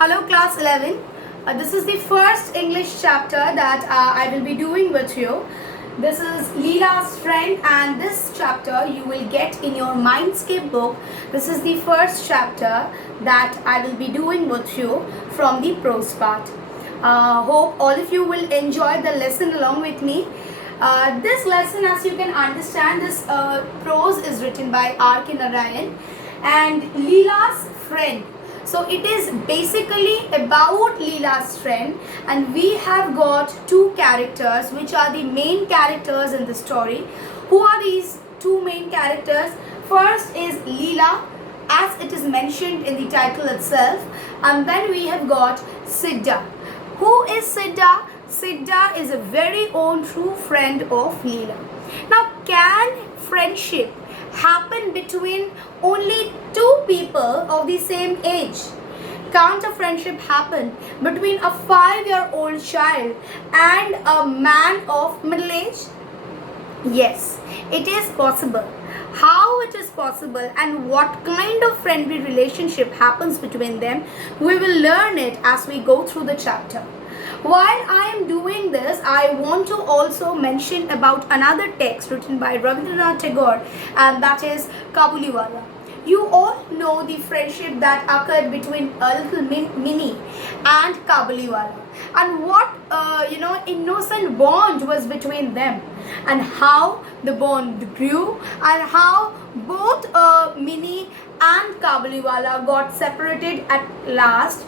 Hello class 11. This is the first English chapter that I will be doing with you. This is Leela's friend, and this chapter you will get in your Mindscape book. This is the first chapter that I will be doing with you from the prose part. Hope all of you will enjoy the lesson along with me. This lesson, as you can understand, this prose is written by R.K. Narayan and Leela's friend. So it is basically about Leela's friend, and we have got two characters which are the main characters in the story. Who are these two main characters? First is Leela, as it is mentioned in the title itself, and then we have got Sidda. Who is Sidda? Sidda is a very own true friend of Leela. Now, can friendship happen between only two people of the same age? Can't a friendship happen between a 5-year-old child and a man of middle age? Yes, it is possible. How it is possible and what kind of friendly relationship happens between them, we will learn it as we go through the chapter. While I am doing this, I want to also mention about another text written by Rabindranath Tagore, and that is Kabuliwala. You all know the friendship that occurred between a little Minnie and Kabuliwala, and what innocent bond was between them, and how the bond grew, and how both Minnie and Kabuliwala got separated at last.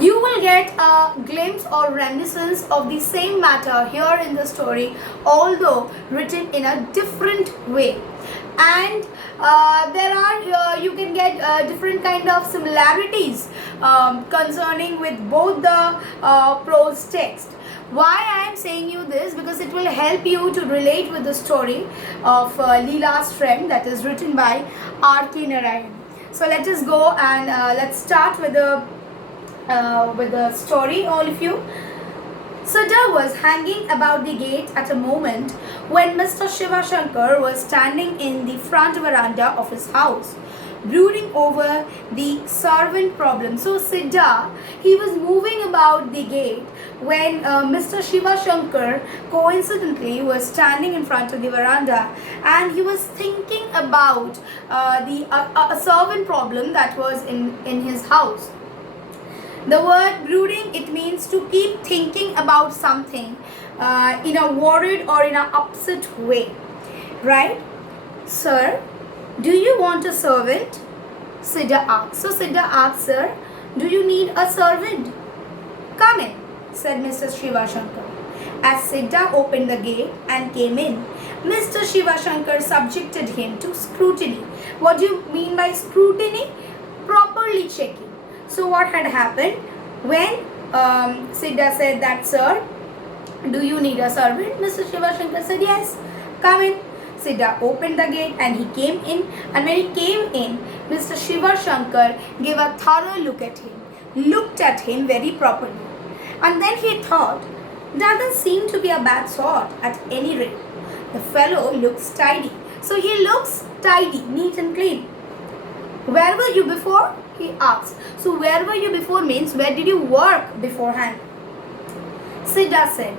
You will get a glimpse or reminiscence of the same matter here in the story, although written in a different way. And you can get different kind of similarities concerning with both the prose text. Why I am saying you this? Because it will help you to relate with the story of Leela's friend, that is written by R.K. Narayan. So let us go and let's start with the story, all of you. Sidda was hanging about the gate at a moment when Mr. Shiva Shankar was standing in the front veranda of his house, brooding over the servant problem. So Sidda, he was moving about the gate when Mr. Shiva Shankar coincidentally was standing in front of the veranda, and he was thinking about a servant problem that was in his house. The word brooding, it means to keep thinking about something in a worried or in an upset way, right? Sir, do you want a servant? Sidda asked. So Sidda asked, sir, do you need a servant? Come in, said Mr. Shiva Shankar. As Sidda opened the gate and came in, Mr. Shiva Shankar subjected him to scrutiny. What do you mean by scrutiny? Properly checking. So what had happened when Sidda said that, sir, do you need a servant? Mr. Shiva Shankar said, yes, come in. Sidda opened the gate and he came in, and when he came in, Mr. Shiva Shankar gave a thorough looked at him very properly, and then he thought, doesn't seem to be a bad sort at any rate. The fellow looks tidy. So he looks tidy, neat and clean. Where were you before? He asked. So where were you before means where did you work beforehand? Sidda said,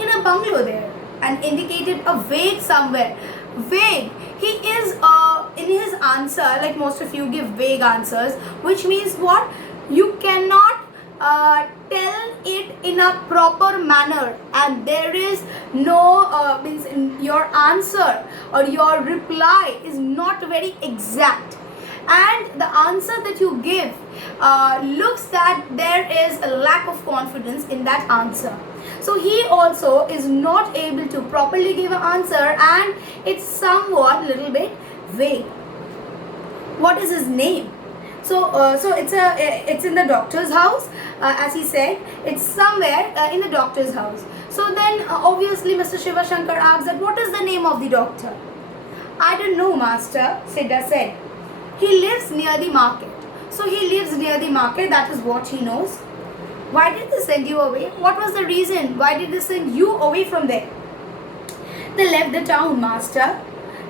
in a bungalow there, and indicated a vague somewhere. Vague. He is in his answer, like most of you give vague answers, which means what? You cannot tell it in a proper manner, and there is no means in your answer or your reply is not very exact, and the answer that you give looks that there is a lack of confidence in that answer. So he also is not able to properly give an answer, and it's somewhat little bit vague. What is his name? So it's in the doctor's house, as he said. It's somewhere in the doctor's house. So then obviously Mr. Shiva Shankar asks that what is the name of the doctor? I don't know, master, Sidda said. He lives near the market. So he lives near the market, that is what he knows. Why did they send you away? What was the reason? Why did they send you away from there? They left the town, master,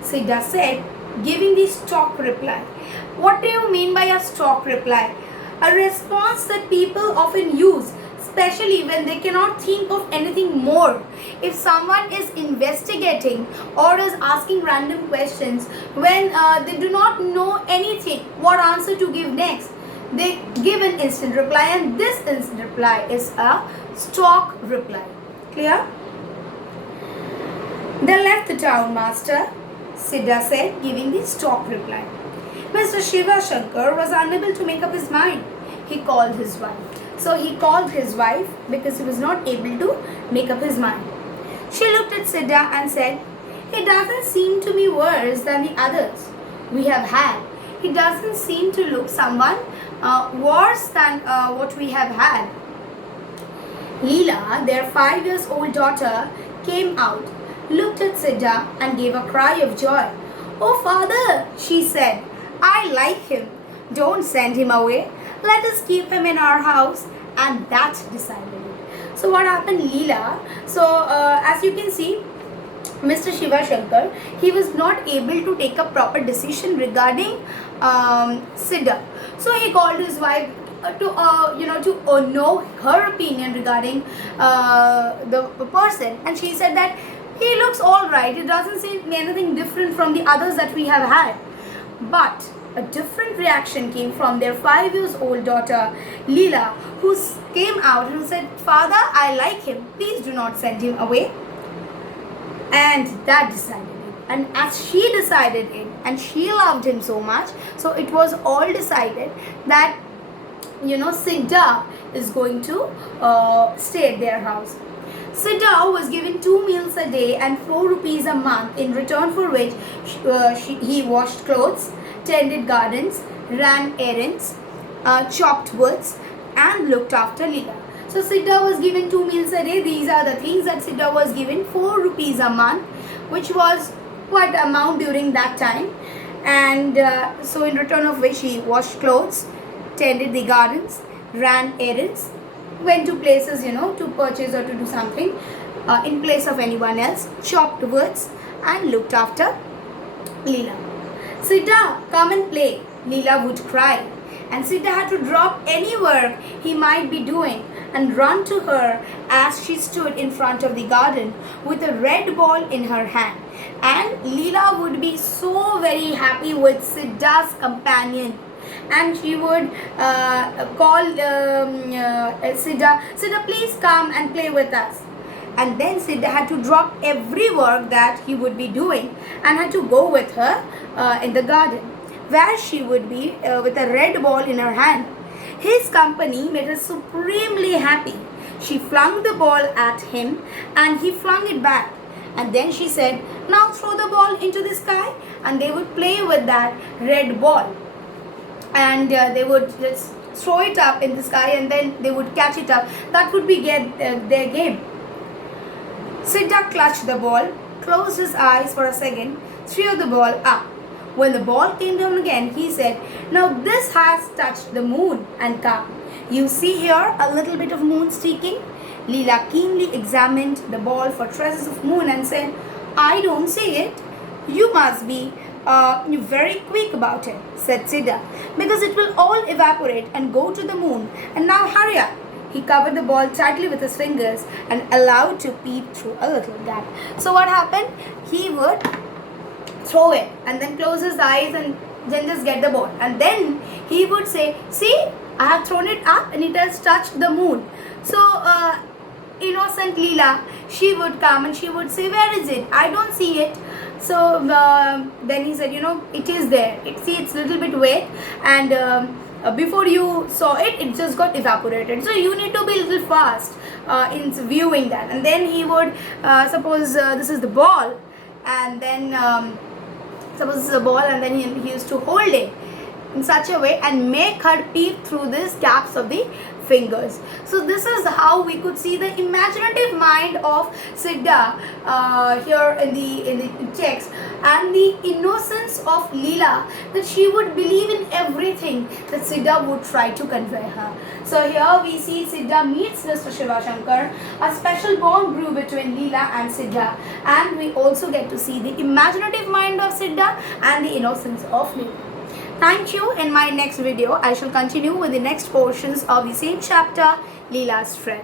Sidda said, giving the stock reply. What do you mean by a stock reply? a response that people often use, especially when they cannot think of anything more. If someone is investigating or is asking random questions, when they do not know anything, what answer to give next, they give an instant reply, and this instant reply is a stock reply. Clear? They left the town, master, Siddha said, giving the stock reply. Mr. Shiva Shankar was unable to make up his mind. He called his wife. So he called his wife because he was not able to make up his mind. She looked at Siddha and said, "He doesn't seem to be worse than the others we have had. He doesn't seem to look someone worse than what we have had." Leela, their 5-year-old daughter, came out, looked at Siddha and gave a cry of joy. "Oh, father," she said, "I like him. Don't send him away. Let us keep him in our house." And that decided it. So what happened, Leela? So as you can see, Mr. Shiva Shankar, he was not able to take a proper decision regarding Siddha. So he called his wife to know her opinion regarding the person, and she said that he looks all right. It doesn't seem anything different from the others that we have had. But a different reaction came from their 5-year-old daughter, Leela, who came out and said, "Father, I like him. Please do not send him away." And that decided it. And as she decided it, and she loved him so much, so it was all decided that Siddha is going to stay at their house. Siddha was given 2 meals a day and 4 rupees a month, in return for which he washed clothes, tended gardens, ran errands, chopped woods, and looked after Leela. So Siddha was given 2 meals a day. These are the things that Siddha was given: 4 rupees a month, which was quite amount during that time. And so in return of which he washed clothes, tended the gardens, ran errands, went to places, to purchase or to do something in place of anyone else, chopped woods, and looked after Leela. "Siddha, come and play," Leela would cry. And Siddha had to drop any work he might be doing and run to her as she stood in front of the garden with a red ball in her hand. And Leela would be so very happy with Siddha's companion. And she would call Siddha, "Siddha, please come and play with us." And then Siddha had to drop every work that he would be doing and had to go with her in the garden, where she would be with a red ball in her hand. His company made her supremely happy. She flung the ball at him and he flung it back. And then she said, "Now throw the ball into the sky." And they would play with that red ball. And they would just throw it up in the sky, and then they would catch it up. That would be their game. Siddha clutched the ball, closed his eyes for a second, threw the ball up. When the ball came down again, he said, "Now this has touched the moon and come. You see here a little bit of moon streaking?" Leela keenly examined the ball for traces of moon and said, "I don't see it." "You must be very quick about it," said Siddha, "because it will all evaporate and go to the moon. And now hurry up." He covered the ball tightly with his fingers and allowed to peep through a little gap. So what happened? He would throw it and then close his eyes and then just get the ball. And then he would say, "See, I have thrown it up and it has touched the moon." So innocent Leela, she would come and she would say, "Where is it? I don't see it." So then he said, "It is there. See, it's a little bit wet, and before you saw it, it just got evaporated. So you need to be a little fast in viewing that." And then he would suppose this is the ball, and then suppose this is a ball, and then he used to hold it in such a way and make her peep through these gaps of the fingers. So this is how we could see the imaginative mind of Siddha here in the text, and the innocence of Leela, that she would believe in everything that Siddha would try to convey her. So here we see Siddha meets Mr. Shiva Shankar. A special bond grew between Leela and Siddha, and we also get to see the imaginative mind of Siddha and the innocence of Leela. Thank you. In my next video, I shall continue with the next portions of the same chapter, Leela's Friend.